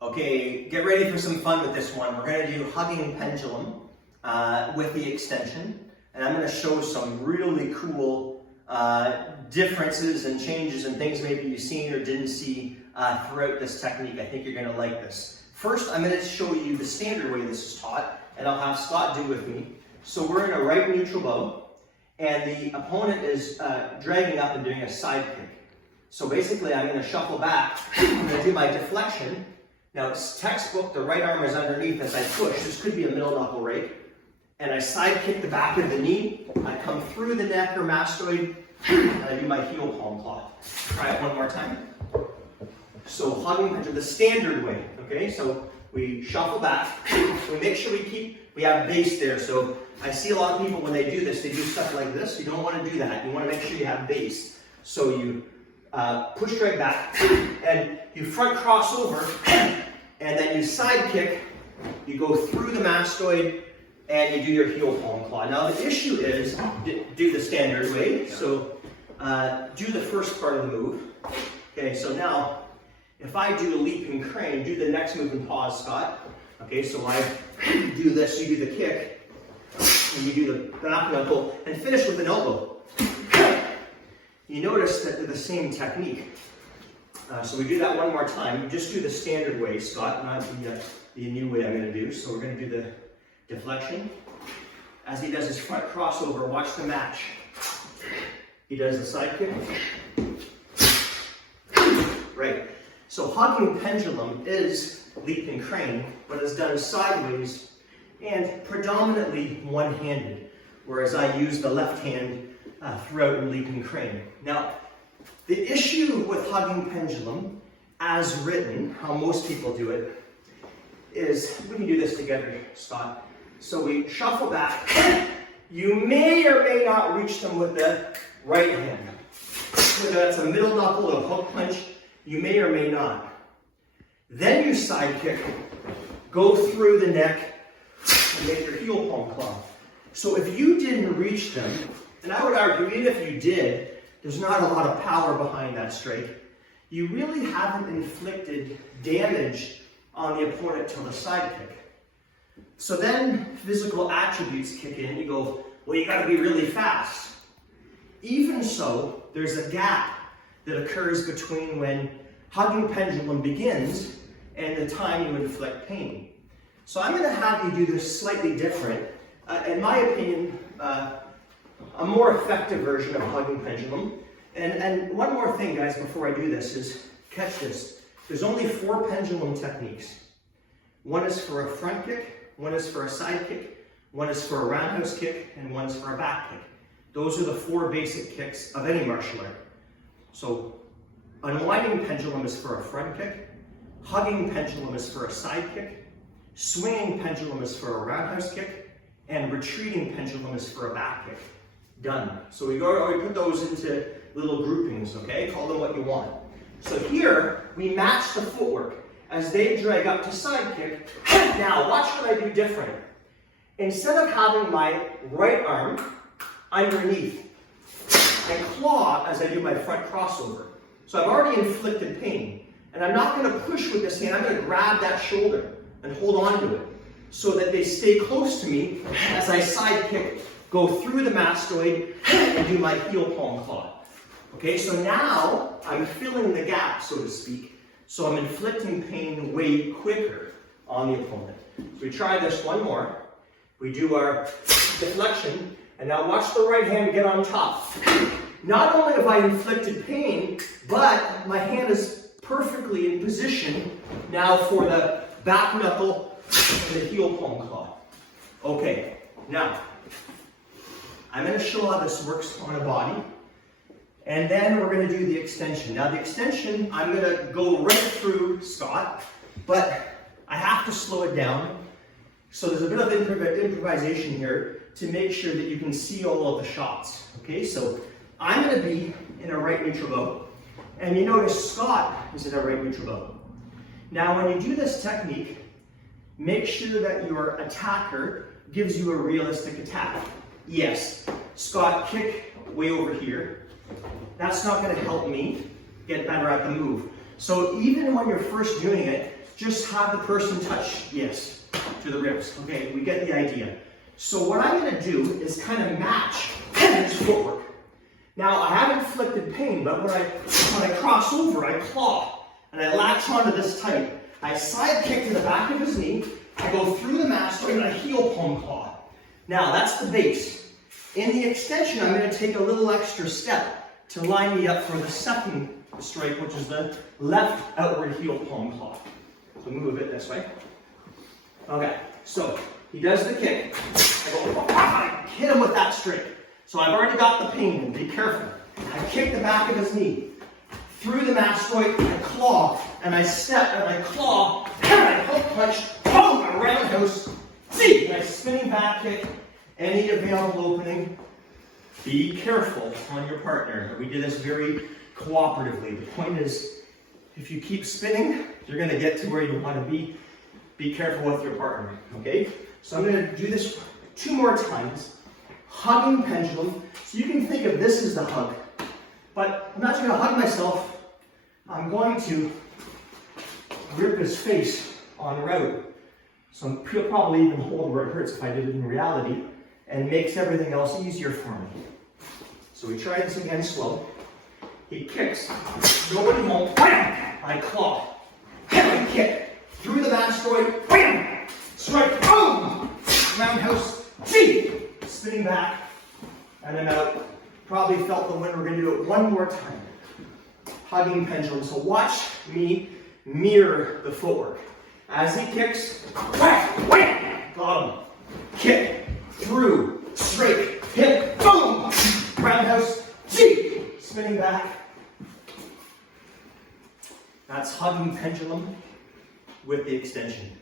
Okay, get ready for some fun with this one. We're going to do hugging pendulum with the extension, and I'm going to show some really cool differences and changes and things maybe you've seen or didn't see throughout this technique. I think you're going to like this. First, I'm going to show you the standard way this is taught, and I'll have Scott do with me. So we're in a right neutral bow, and the opponent is dragging up and doing a side kick. So basically, I'm going to shuffle back. I'm going to do my deflection. Now it's textbook, the right arm is underneath as I push. This could be a middle knuckle rake. And I side kick the back of the knee. I come through the neck or mastoid, and I do my heel palm claw. Try it one more time. So hugging pendulum, the standard way, okay? So we shuffle back. We make sure we have base there. So I see a lot of people when they do this, they do stuff like this. You don't want to do that. You want to make sure you have base. So you push right back, and you front cross over, and then you side kick, you go through the mastoid, and you do your heel palm claw. Now the issue is, do the standard way, so do the first part of the move. Okay, so now, if I do the leap and crane, do the next move and pause, Scott. Okay, so I do this, you do the kick, and you do the back knuckle, and finish with an elbow. You notice that they're the same technique. So we do that one more time. You just do the standard way, Scott, not the new way I'm going to do. So we're going to do the deflection. As he does his front crossover, watch the match. He does the side kick. Right. So hugging pendulum is leap and crane, but it's done sideways and predominantly one-handed, whereas I use the left hand throughout and leap and crane. Now, the issue with hugging pendulum, as written, how most people do it, is, we can do this together, Scott. So we shuffle back. You may or may not reach them with the right hand. Whether that's a middle knuckle or a hook punch, you may or may not. Then you side kick, go through the neck, and make your heel palm claw. So if you didn't reach them, and I would argue, even if you did, there's not a lot of power behind that strike. You really haven't inflicted damage on the opponent till the side kick. So then physical attributes kick in. You go, well, you got to be really fast. Even so, there's a gap that occurs between when hugging pendulum begins and the time you inflict pain. So I'm going to have you do this slightly different. In my opinion, a more effective version of hugging pendulum. And one more thing, guys, before I do this is, catch this. There's only 4 pendulum techniques. One is for a front kick, one is for a side kick, one is for a roundhouse kick, and one's for a back kick. Those are the 4 basic kicks of any martial art. So unwinding pendulum is for a front kick, hugging pendulum is for a side kick, swinging pendulum is for a roundhouse kick, and retreating pendulum is for a back kick. Done. So we put those into little groupings, okay? Call them what you want. So here, we match the footwork as they drag up to side kick. Now, watch what I do different. Instead of having my right arm underneath, I claw as I do my front crossover. So I've already inflicted pain. And I'm not going to push with this hand. I'm going to grab that shoulder and hold on to it so that they stay close to me as I side kick, go through the mastoid, and do my heel palm claw. Okay, so now I'm filling the gap, so to speak, so I'm inflicting pain way quicker on the opponent. So we try this one more. We do our deflection, and now watch the right hand get on top. Not only have I inflicted pain, but my hand is perfectly in position now for the back knuckle and the heel palm claw. Okay, now, I'm going to show how this works on a body, and then we're going to do the extension. Now the extension, I'm going to go right through Scott, but I have to slow it down. So there's a bit of improvisation here to make sure that you can see all of the shots. Okay, so I'm going to be in a right neutral bow, and you notice Scott is in a right neutral bow. Now when you do this technique, make sure that your attacker gives you a realistic attack. Yes, Scott, kick way over here. That's not going to help me get better at the move. So even when you're first doing it, just have the person touch, yes, to the ribs. Okay, we get the idea. So what I'm going to do is kind of match his footwork. Now, I haven't inflicted pain, but when I cross over, I claw, and I latch onto this tight. I side kick to the back of his knee, I go through the mastoid, and I heel palm claw. Now, that's the base. In the extension, I'm going to take a little extra step to line me up for the second strike, which is the left outward heel palm claw. So move a bit this way. Okay, so he does the kick. I go, I hit him with that straight. So I've already got the pain in, be careful. I kick the back of his knee. Through the mastoid, I claw, and I step, and I claw, and I hook punch, boom, a roundhouse, see, nice spinning back kick, any available opening. Be careful on your partner. We do this very cooperatively. The point is, if you keep spinning, you're going to get to where you want to be. Be careful with your partner, okay? So I'm going to do this 2 more times. Hugging pendulum. So you can think of this as the hug. But I'm not just going to hug myself. I'm going to grip his face on route. So he'll probably even hold where it hurts if I did it in reality, and makes everything else easier for me. So we try this again slow. He kicks. Nobody home. Bam! I claw. Heavy kick. Through the mastoid. Bam! Strike. Boom! Roundhouse. G! Spinning back. And I'm out. Probably felt the wind. We're going to do it 1 more time. Hugging pendulum. So watch me mirror the footwork. As he kicks, whack, wham, got him. Kick, through, straight, hip, boom, roundhouse, G, spinning back. That's hugging pendulum with the extension.